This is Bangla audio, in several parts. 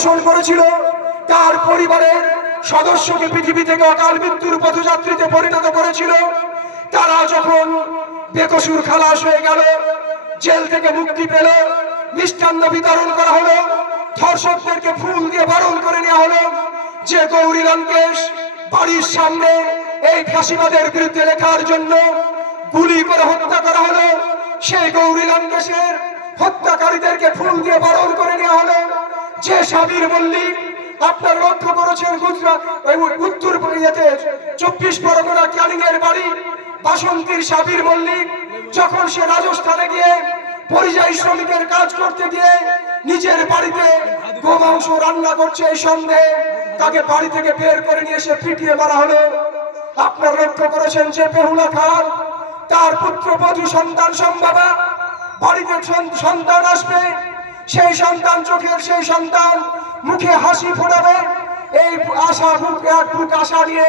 ধর্ষণ করেছিল, তার পরিবারের সদস্যকে পৃথিবী থেকে অকাল মৃত্যুর পথযাত্রীতে পরিণত করেছিল, তারা যখন বেকসুর খালাস হয়ে গেল, জেল থেকে মুক্তি পেল, মিষ্টান্ন বিতরণ করা হলো, ধর্ষকদেরকে ফুল দিয়ে বরণ করে নেওয়া হলো। যে গৌরী লঙ্কেশ বাড়ির সামনে এই ফাঁসিবাদের বিরুদ্ধে লেখার জন্য গুলি করে হত্যা করা হলো, সেই গৌরী লঙ্কেশের হত্যাকারীদেরকে ফুল দিয়ে বরণ করে নেওয়া হলো। যে সাবির মল্লিক, আপনার লক্ষ্য করেছেন গুজরাট উত্তর 24 পরগনা ক্যানিং এর বাড়ি, বাসন্তীর সাবির মল্লিক যখন সে রাজস্থানে গিয়ে পরিযায়ী শ্রমিকের কাজ করতে গিয়ে নিজের বাড়িতে গোমাংস রান্না করছে, এই সন্দেহে তাকে বাড়ি থেকে বের করে নিয়ে এসে পিটিয়ে মারা হলো। আপনার লক্ষ্য করেছেন যে বেহুলা খান, তার পুত্রবধূ সন্তান সম্ভাবা, বাড়িতে সন্তান আসবে, সেই সন্তান চোখের সেই সন্তান মুখে হাসি ফোটাবে, এই আশা বুক আশা নিয়ে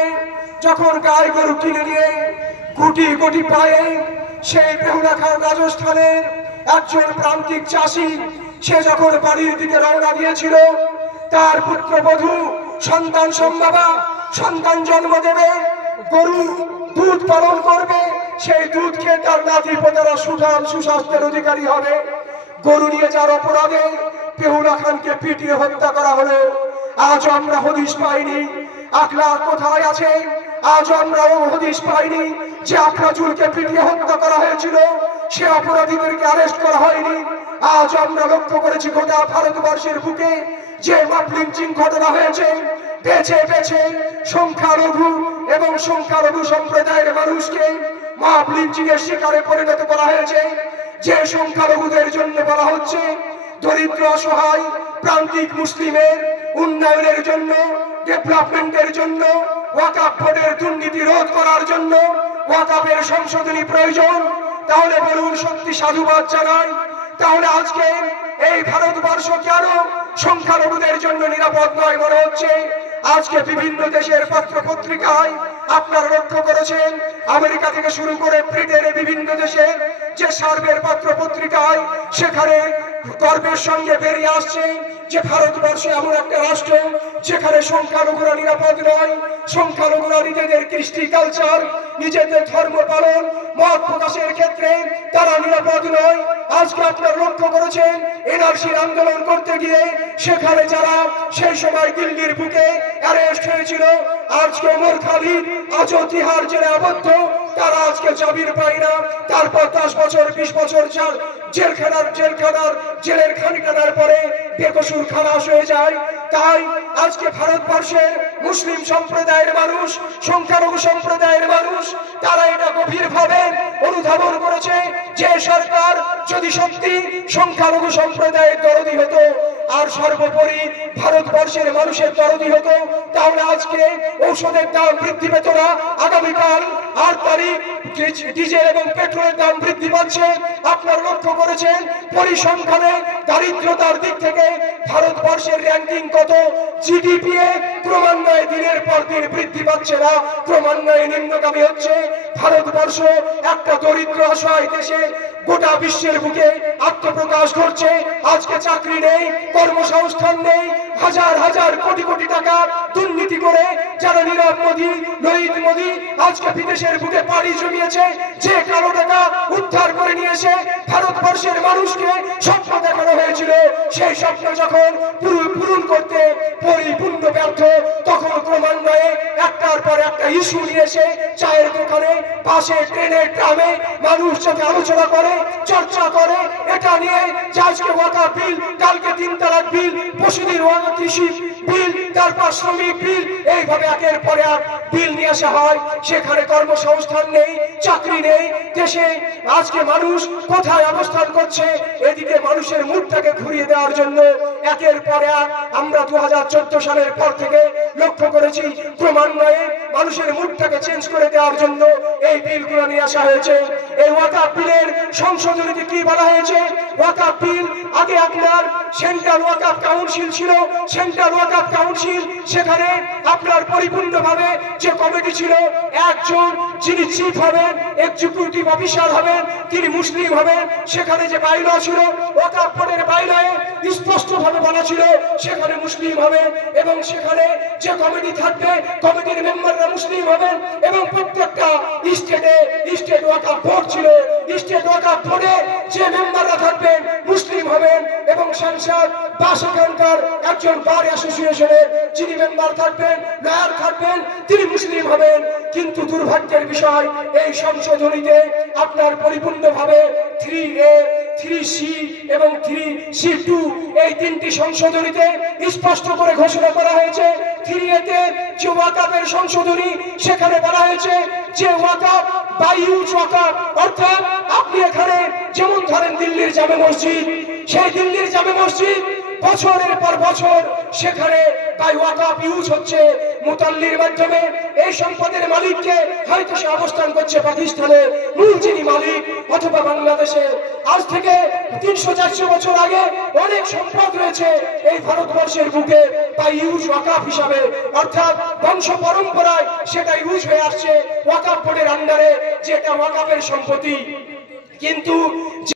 যখন গায়ে গরু কিনে নিয়ে গুটি গুটি পায়ে সেই বেহুলা খান রাজস্থানের একজন প্রান্তিক চাষি, সে যখন বাড়ির দিকে রওনা দিয়েছিল, তার পুত্রবধূ সন্তান সম্ভাবা সন্তান জন্ম দেবে, গরু দুধ পালন করবে, সেই দুধ খেয়ে তার নাতি পোতারা সুস্বাস্থ্যের অধিকারী হবে। গরু নিয়ে যার অপরাধে বেহুলা খানকে পিটিয়ে হত্যা করা হলো। আজ আমরা হদিশ পাইনি আখলাক কোথায় আছে, আজ আমরা হদিশ পাইনি যে আখরাজুলকে পিটিয়ে হত্যা করা হয়েছিল, সে অপরাধীদেরকে অ্যারেস্ট করা হয়নি। আজ আমরা লক্ষ্য করেছি গোটা ভারতবর্ষের বুকে যে মব লিঞ্চিং ঘটনা হয়েছে, বেছে বেছে সংখ্যালঘু এবং সংখ্যালঘু সম্প্রদায়ের মানুষকে মব লিঞ্চিং এর শিকারে পরিণত করা হয়েছে। যে সংখ্যালঘুদের জন্য বলা হচ্ছে দরিদ্র অসহায় প্রান্তিক মুসলিমের উন্নয়নের জন্য, ডেভেলপমেন্টের জন্য, ওয়াকফ বোর্ডের দুর্নীতি রোধ করার জন্য ওয়াকফের সংশোধনী প্রয়োজন, তাহলে বলুন সত্যি সাধুবাদ জানাই। তাহলে আজকে এই ভারতবর্ষ কেন সংখ্যালঘুদের জন্য নিরাপদ নয় মনে হচ্ছে? আজকে বিভিন্ন দেশের পত্র পত্রিকায় আপনারা লক্ষ্য করেছেন, আমেরিকা থেকে শুরু করে ব্রিটেনের বিভিন্ন দেশে যে সার্ভের পত্র পত্রিকায় সেখানে গর্বের সঙ্গে বেরিয়ে আসছে যে ভারতবর্ষে এমন একটা রাষ্ট্র যেখানে সংখ্যালঘুরা নিরাপদ নয়, সংখ্যালঘুরা নিজেদের কৃষ্টি কালচার, নিজেদের ধর্ম পালন, মত প্রকাশের ক্ষেত্রে তারা নিরাপদ নয়। আজকে আপনারা লক্ষ্য করেছেন এনআরসির আন্দোলন করতে গিয়ে সেখানে যারা সেই সময় দিল্লির বুকে অ্যারেস্ট হয়েছিল, আজকে ওমর খালিদ আজও তিহার জেলে আবদ্ধ, তারা আজকে জামিন পায় না। তারপর 10 বছর 20 বছর জেলের খানিকানার পরে বেকসুর খালাস হয়ে যায়। তাই আজকে ভারতবর্ষের মুসলিম সম্প্রদায়ের মানুষ, সংখ্যালঘু সম্প্রদায়ের মানুষ, তারা এটা গভীরভাবে অনুধাবন করেছে যে সরকার যদি সত্যি সংখ্যালঘু সম্প্রদায়ের দরদি হতো আর সর্বোপরি ভারতবর্ষের মানুষের দরদি হতো, তাহলে আজকে ঔষধের দাম বৃদ্ধি পেত না। আগামীকাল 8 তারিখ ডিজেল এবং পেট্রোলের দাম বৃদ্ধি পাচ্ছে। আপনারা লক্ষ্য করেছেন পরিসংখ্যানে দারিদ্রতার দিক থেকে ভারতবর্ষের র্যাঙ্কিং কত, জিডিপি ক্রমান্বয়ে দিনের পর দিন বৃদ্ধি পাচ্ছে না, ক্রমান্বয়ে নিম্নগামী হচ্ছে। ভারতবর্ষ একটা দরিদ্র অসহায় দেশে গোটা বিশ্বের বুকে আত্মপ্রকাশ করছে। আজকে চাকরি নেই, কর্মসংস্থান নেই, হাজার হাজার কোটি কোটি টাকা দুর্নীতি করে যারা নীরব মোদী, লোহিত মোদী আজকে বিদেশের বুকে পাড়ি জমিয়েছে, যে কালো টাকা উদ্ধার করে নিয়েছে ভারতবর্ষের মানুষকে স্বপ্ন দেখানো হয়েছিল, সেই স্বপ্ন যখন পূরণ করতে পরিপূর্ণ ব্যর্থ, তখন ক্রমান্বয়ে একটার পর একটা ইস্যু নিয়ে এসে চায়ের দোকানে, বাসে, ট্রেনে, ট্রামে মানুষ যাতে আলোচনা করে, চর্চা করে এটা নিয়ে যে আজকে ওয়াকফ বিল, কালকে 3 তালাক বিল, পশুদের কৃষি বিল, তারপর শ্রমিক বিল, এইভাবে একের পর এক বিল নিয়ে আসা হয়। সেখানে কর্মসংস্থান নেই, চাকরি নেই, দেশে আজকে মানুষ কোথায় অবস্থান করছে? এদিকে মানুষের মুখটাকে ঘুরিয়ে দেওয়ার জন্য একের পর এক আমরা 2014 সালের পর থেকে লক্ষ্য করেছি ক্রমান্বয়ে মানুষের মুখটাকে চেঞ্জ করে দেওয়ার জন্য এই বিলগুলো নিয়ে আসা হয়েছে। এই ওয়াকফ বিলের সংশোধনীতে কি বলা হয়েছে? ওয়াকফ বিল আগে আপনার সেন্ট্রাল ওয়াকফ কাউন্সিল ছিল, সেন্ট্রাল ওয়াকফ কাউন্সিল সেখানে আপনার পরিপূর্ণভাবে যে কমিটি ছিল, একজন যিনি চিফ হবেন, এক্সিকিউটিভ অফিসার হবেন, তিনি মুসলিম হবেন। সেখানে যে বাইলও ছিল ওয়াকফ বোর্ডের বাইলয়ে স্পষ্টভাবে ভাবে বলা ছিল সেখানে মুসলিম হবে এবং সেখানে যে কমিটি থাকবে কমিটির মেম্বাররা মুসলিম হবেন এবং প্রত্যেকটা স্টেট ওয়াকাফ বোর্ড ছিল, স্টেট ওয়াকাফ বোর্ডে যে মেম্বাররা থাকবেন মুসলিম হবেন এবং সংসদ বা সেখানকার একজন বার অ্যাসোসিয়েশনের যিনি মেম্বার থাকবেন লয়ার থাকবেন তিনি মুসলিম হবেন। কিন্তু দুর্ভাগ্যের বিষয় এই সংশোধনীতে আপনার পরিপূর্ণভাবে 3A 3C এবং 3C2 এই তিনটি সংশোধনীতে স্পষ্ট করে ঘোষণা করা হয়েছে। 3A তে যে ওয়াকাফের সংশোধনী সেখানে বলা হয়েছে যে ওয়াকাফ বাই ইউজ ওয়াকাফ, অর্থাৎ আপনি এখানে যেমন ধরেন দিল্লির জামে মসজিদ, সেই দিল্লির জামে মসজিদ বছরের পর বছর সেখানে বাই ওয়াকাফ ইউজ হচ্ছে মুতাল্লির মাধ্যমে। এই সম্পদের মালিককে হয়তো সে অবস্থান করছে পাকিস্তানে, মূল যিনি মালিক অথবা বাংলাদেশে। আজ থেকে 300-400 বছর আগে অনেক সম্পদ রয়েছে এই ভারতবর্ষের বুকে বাই ইউজ ওয়াকাফ হিসাবে, অর্থাৎ বংশ পরম্পরায় সেটা ইউজ হয়ে আসছে ওয়াকাফ বোর্ডের আন্ডারে, যেটা ওয়াকাফের সম্পত্তি। কিন্তু